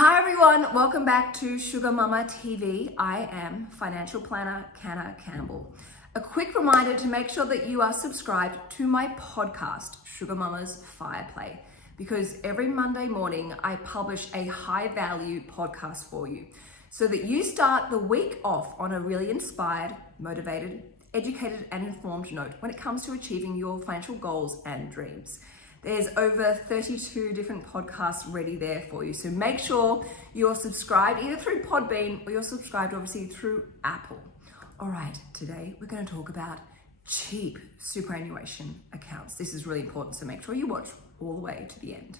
Hi everyone, welcome back to Sugar Mama TV. I am financial planner Canna Campbell. A quick reminder to make sure that you are subscribed to my podcast, Sugar Mama's FIREPLAY, because every Monday morning I publish a high value podcast for you so that you start the week off on a really inspired, motivated, educated and informed note when it comes to achieving your financial goals and dreams. There's over 32 different podcasts ready there for you. So make sure you're subscribed either through Podbean or you're subscribed obviously through Apple. All right, today we're going to talk about cheap superannuation accounts. This is really important, so make sure you watch all the way to the end.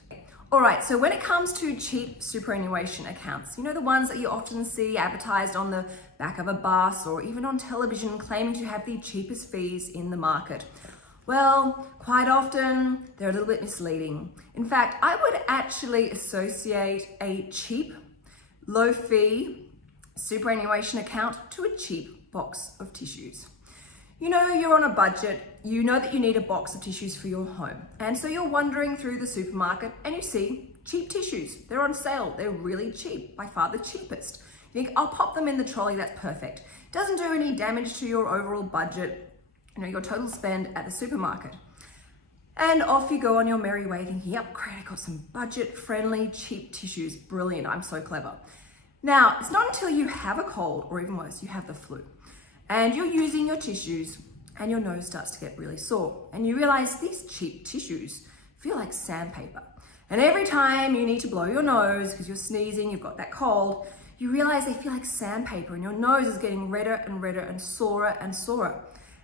All right, so when it comes to cheap superannuation accounts, you know, the ones that you often see advertised on the back of a bus or even on television claiming to have the cheapest fees in the market. Well, quite often they're a little bit misleading. In fact, I would actually associate a cheap, low fee superannuation account to a cheap box of tissues. You know, you're on a budget, you know that you need a box of tissues for your home. And so you're wandering through the supermarket and you see cheap tissues. They're on sale, they're really cheap, by far the cheapest. You think, I'll pop them in the trolley, that's perfect. Doesn't do any damage to your overall budget, you know, your total spend at the supermarket. And off you go on your merry way thinking, yep, great, I got some budget-friendly, cheap tissues. Brilliant, I'm so clever. Now, it's not until you have a cold, or even worse, you have the flu, and you're using your tissues and your nose starts to get really sore. And you realize these cheap tissues feel like sandpaper. And every time you need to blow your nose because you're sneezing, you've got that cold, you realize they feel like sandpaper and your nose is getting redder and redder and sorer.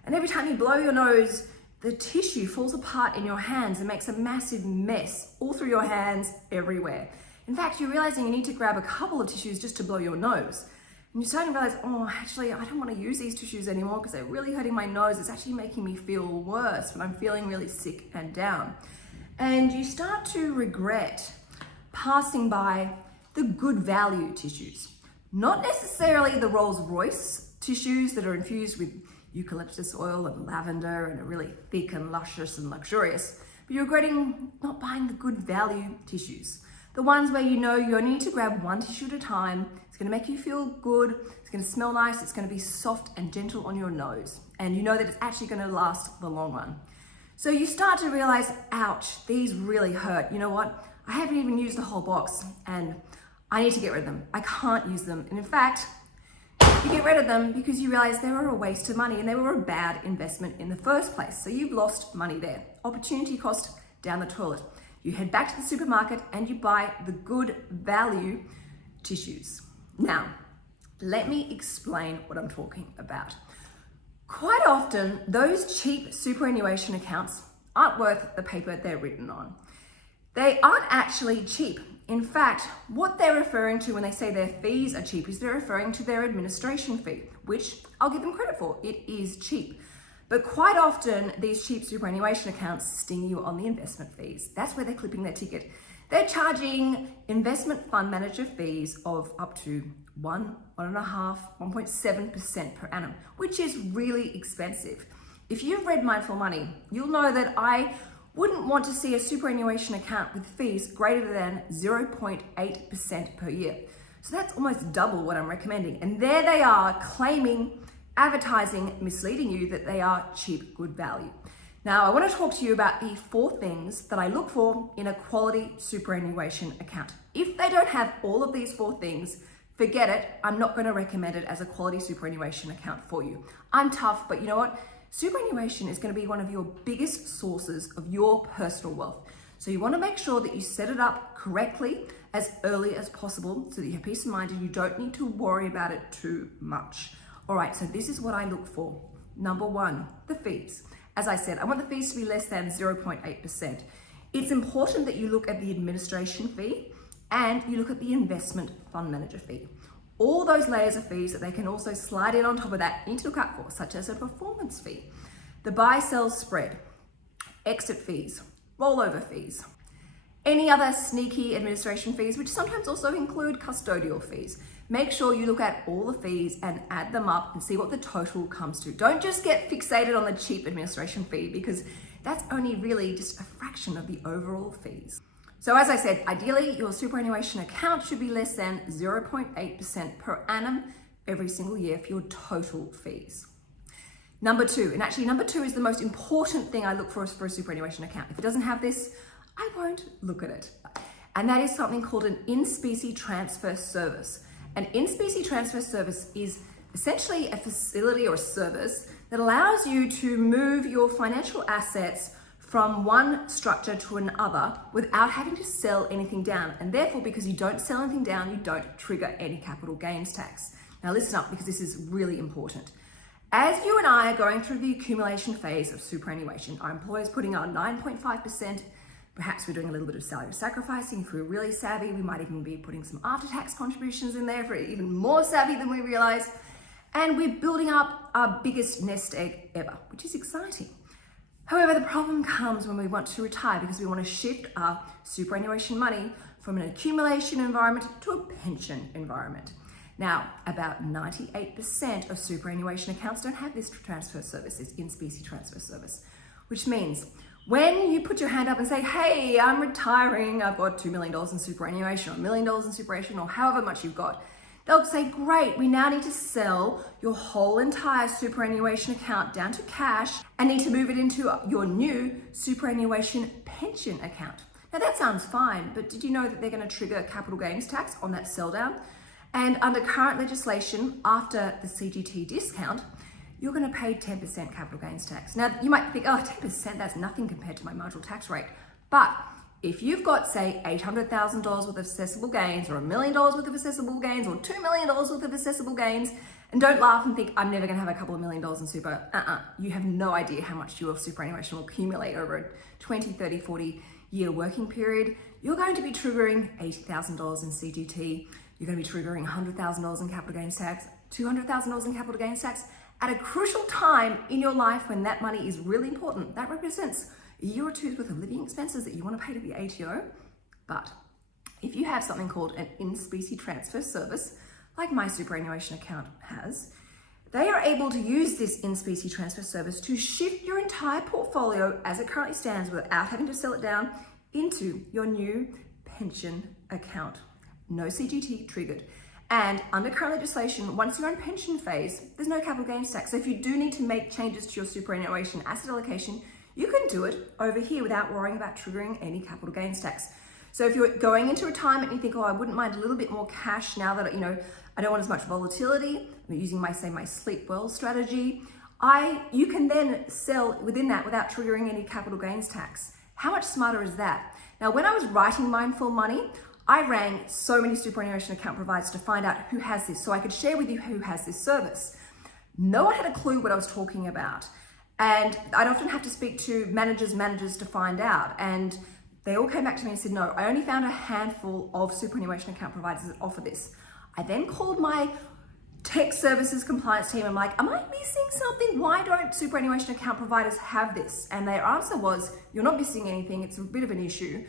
And every time you blow your nose, the tissue falls apart in your hands and makes a massive mess all through your hands, everywhere. In fact, you're realizing you need to grab a couple of tissues just to blow your nose. And you're starting to realize, oh, actually, I don't want to use these tissues anymore because they're really hurting my nose. It's actually making me feel worse when I'm feeling really sick and down. And you start to regret passing by the good value tissues. Not necessarily the Rolls Royce tissues that are infused with eucalyptus oil and lavender and are really thick and luscious and luxurious, but you're regretting not buying the good value tissues. The ones where you know you only need to grab one tissue at a time, it's gonna make you feel good, it's gonna smell nice, it's gonna be soft and gentle on your nose, and you know that it's actually gonna last the long run. So you start to realize, ouch, these really hurt. You know what? I haven't even used the whole box and I need to get rid of them. I can't use them. And in fact, you get rid of them because you realize they were a waste of money and they were a bad investment in the first place. So you've lost money there. Opportunity cost down the toilet. You head back to the supermarket and you buy the good value tissues. Now, let me explain what I'm talking about. Quite often, those cheap superannuation accounts aren't worth the paper they're written on. They aren't actually cheap. In fact, what they're referring to when they say their fees are cheap is they're referring to their administration fee, which I'll give them credit for. It is cheap. But quite often, these cheap superannuation accounts sting you on the investment fees. That's where they're clipping their ticket. They're charging investment fund manager fees of up to 1.7% per annum, which is really expensive. If you've read Mindful Money, you'll know that I wouldn't want to see a superannuation account with fees greater than 0.8% per year. So that's almost double what I'm recommending. And there they are claiming, advertising, misleading you that they are cheap, good value. Now, I want to talk to you about the 4 things that I look for in a quality superannuation account. If they don't have all of these 4 things, forget it. I'm not going to recommend it as a quality superannuation account for you. I'm tough, but you know what? Superannuation is going to be one of your biggest sources of your personal wealth. So you want to make sure that you set it up correctly as early as possible so that you have peace of mind and you don't need to worry about it too much. All right, so this is what I look for. Number 1, the fees. As I said, I want the fees to be less than 0.8%. It's important that you look at the administration fee and you look at the investment fund manager fee. All those layers of fees that they can also slide in on top of that you need to look out for, such as a performance fee, the buy-sell spread, exit fees, rollover fees, any other sneaky administration fees, which sometimes also include custodial fees. Make sure you look at all the fees and add them up and see what the total comes to. Don't just get fixated on the cheap administration fee because that's only really just a fraction of the overall fees. So as I said, ideally your superannuation account should be less than 0.8% per annum every single year for your total fees. Number two, and actually number two is the most important thing I look for a superannuation account. If it doesn't have this, I won't look at it. And that is something called an in-specie transfer service. An in-specie transfer service is essentially a facility or a service that allows you to move your financial assets from one structure to another without having to sell anything down. And therefore, because you don't sell anything down, you don't trigger any capital gains tax. Now listen up, because this is really important. As you and I are going through the accumulation phase of superannuation, our employer's putting on 9.5%. Perhaps we're doing a little bit of salary sacrificing. If we're really savvy, we might even be putting some after-tax contributions in there for even more savvy than we realize. And we're building up our biggest nest egg ever, which is exciting. However, the problem comes when we want to retire, because we want to shift our superannuation money from an accumulation environment to a pension environment. Now, about 98% of superannuation accounts don't have this transfer service, this in-specie transfer service, which means when you put your hand up and say, hey, I'm retiring, I've got $2 million in superannuation or $1 million in superannuation or however much you've got, they'll say, great, we now need to sell your whole entire superannuation account down to cash and need to move it into your new superannuation pension account. Now that sounds fine, but did you know that they're going to trigger capital gains tax on that sell down? And under current legislation, after the CGT discount, you're going to pay 10% capital gains tax. Now you might think, oh, 10%, that's nothing compared to my marginal tax rate. But if you've got, say, $800,000 worth of assessable gains, or $1 million worth of assessable gains, or $2 million worth of assessable gains, and don't laugh and think, I'm never going to have a couple of $1 million in super. You have no idea how much your superannuation will accumulate over a 20, 30, 40 year working period. You're going to be triggering $80,000 in CGT. You're going to be triggering $100,000 in capital gains tax, $200,000 in capital gains tax at a crucial time in your life when that money is really important. That represents a year or two's worth of living expenses that you want to pay to the ATO. But if you have something called an in-specie transfer service, like my superannuation account has, they are able to use this in-specie transfer service to shift your entire portfolio as it currently stands without having to sell it down into your new pension account. No CGT triggered. And under current legislation, once you're in pension phase, there's no capital gains tax. So if you do need to make changes to your superannuation asset allocation, you can do it over here without worrying about triggering any capital gains tax. So if you're going into retirement and you think, oh, I wouldn't mind a little bit more cash now that, I don't want as much volatility, I'm using my sleep well strategy, you can then sell within that without triggering any capital gains tax. How much smarter is that? Now, when I was writing Mindful Money, I rang so many superannuation account providers to find out who has this, so I could share with you who has this service. No one had a clue what I was talking about. And I'd often have to speak to managers to find out. And they all came back to me and said, no, I only found a handful of superannuation account providers that offer this. I then called my tech services compliance team. I'm like, am I missing something? Why don't superannuation account providers have this? And their answer was, you're not missing anything. It's a bit of an issue.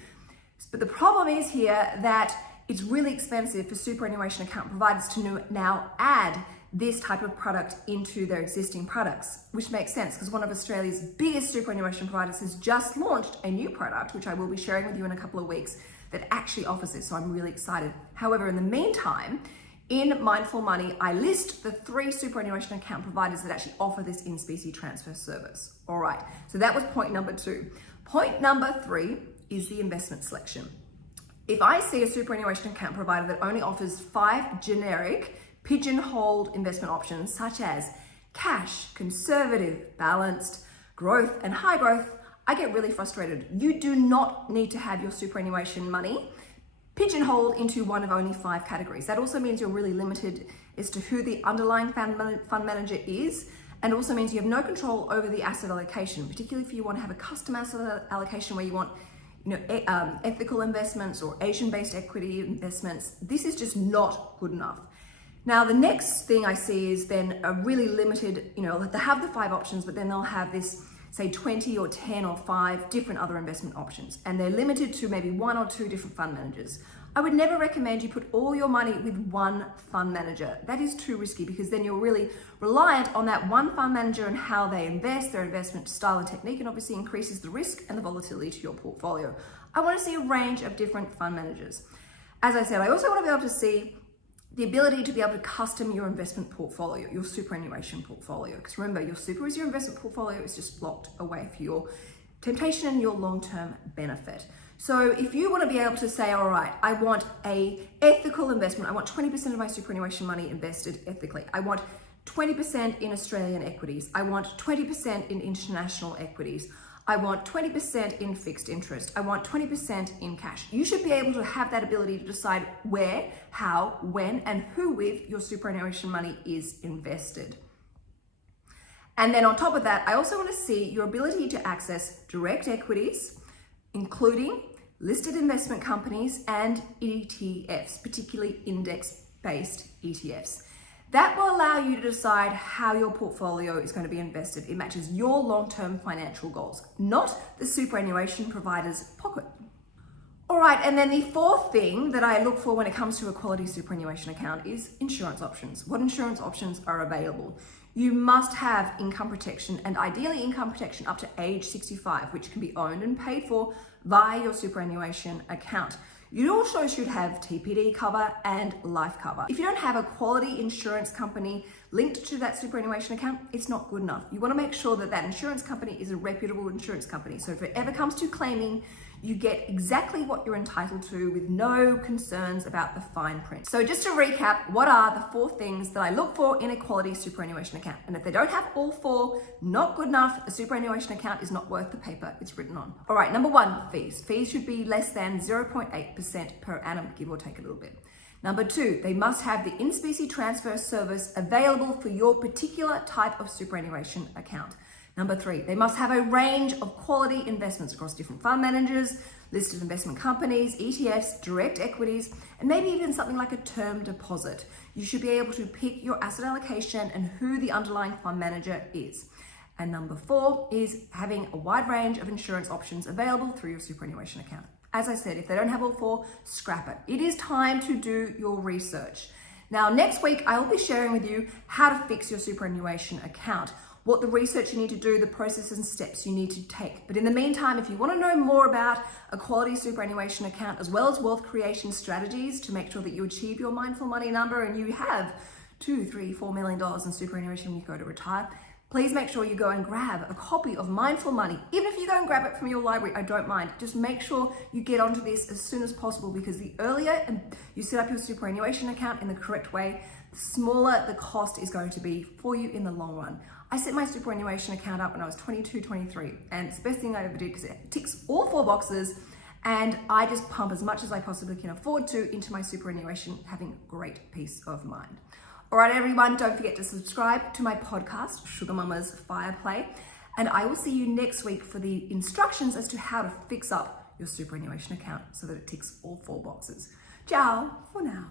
But the problem is here that it's really expensive for superannuation account providers to now add this type of product into their existing products, which makes sense because one of Australia's biggest superannuation providers has just launched a new product, which I will be sharing with you in a couple of weeks, that actually offers this. So I'm really excited. However, in the meantime, in Mindful Money, I list the 3 superannuation account providers that actually offer this in-specie transfer service. All right, so that was point number 2. Point number 3 is the investment selection. If I see a superannuation account provider that only offers 5 generic pigeonholed investment options, such as cash, conservative, balanced, growth, and high growth, I get really frustrated. You do not need to have your superannuation money pigeonholed into one of only 5 categories. That also means you're really limited as to who the underlying fund manager is, and also means you have no control over the asset allocation, particularly if you want to have a custom asset allocation where you want ethical investments or Asian-based equity investments. This is just not good enough. Now, the next thing I see is then a really limited, they have the 5 options, but then they'll have this, say 20 or 10 or 5 different other investment options. And they're limited to maybe 1 or 2 different fund managers. I would never recommend you put all your money with one fund manager. That is too risky because then you're really reliant on that one fund manager and how they invest, their investment style and technique, and obviously increases the risk and the volatility to your portfolio. I want to see a range of different fund managers. As I said, I also want to be able to see the ability to be able to custom your investment portfolio, your superannuation portfolio. Because remember, your super is your investment portfolio, is just locked away for your temptation and your long-term benefit. So if you want to be able to say, all right, I want a ethical investment, I want 20% of my superannuation money invested ethically. I want 20% in Australian equities. I want 20% in international equities. I want 20% in fixed interest. I want 20% in cash. You should be able to have that ability to decide where, how, when, and who with your superannuation money is invested. And then on top of that, I also want to see your ability to access direct equities, including listed investment companies and ETFs, particularly index-based ETFs. That will allow you to decide how your portfolio is going to be invested. It matches your long-term financial goals, not the superannuation provider's pocket. All right, and then the fourth thing that I look for when it comes to a quality superannuation account is insurance options. What insurance options are available? You must have income protection, and ideally income protection up to age 65, which can be owned and paid for via your superannuation account. You also should have TPD cover and life cover. If you don't have a quality insurance company linked to that superannuation account, it's not good enough. You want to make sure that that insurance company is a reputable insurance company. So if it ever comes to claiming, you get exactly what you're entitled to with no concerns about the fine print. So just to recap, what are the 4 things that I look for in a quality superannuation account? And if they don't have all 4, not good enough. A superannuation account is not worth the paper it's written on. All right, number 1, fees. Fees should be less than 0.8% per annum, give or take a little bit. Number 2, they must have the in-specie transfer service available for your particular type of superannuation account. Number 3, they must have a range of quality investments across different fund managers, listed investment companies, ETFs, direct equities, and maybe even something like a term deposit. You should be able to pick your asset allocation and who the underlying fund manager is. And number 4 is having a wide range of insurance options available through your superannuation account. As I said, if they don't have all 4, scrap it. It is time to do your research. Now, next week, I will be sharing with you how to fix your superannuation account, what the research you need to do, the processes and steps you need to take. But in the meantime, if you want to know more about a quality superannuation account, as well as wealth creation strategies to make sure that you achieve your mindful money number and you have $2, $3, $4 million in superannuation when you go to retire, please make sure you go and grab a copy of Mindful Money. Even if you go and grab it from your library, I don't mind. Just make sure you get onto this as soon as possible, because the earlier you set up your superannuation account in the correct way, the smaller the cost is going to be for you in the long run. I set my superannuation account up when I was 22, 23, and it's the best thing I ever did because it ticks all 4 boxes, and I just pump as much as I possibly can afford to into my superannuation, having great peace of mind. All right, everyone, don't forget to subscribe to my podcast, Sugar Mama's FIREPLAY, and I will see you next week for the instructions as to how to fix up your superannuation account so that it ticks all 4 boxes. Ciao for now.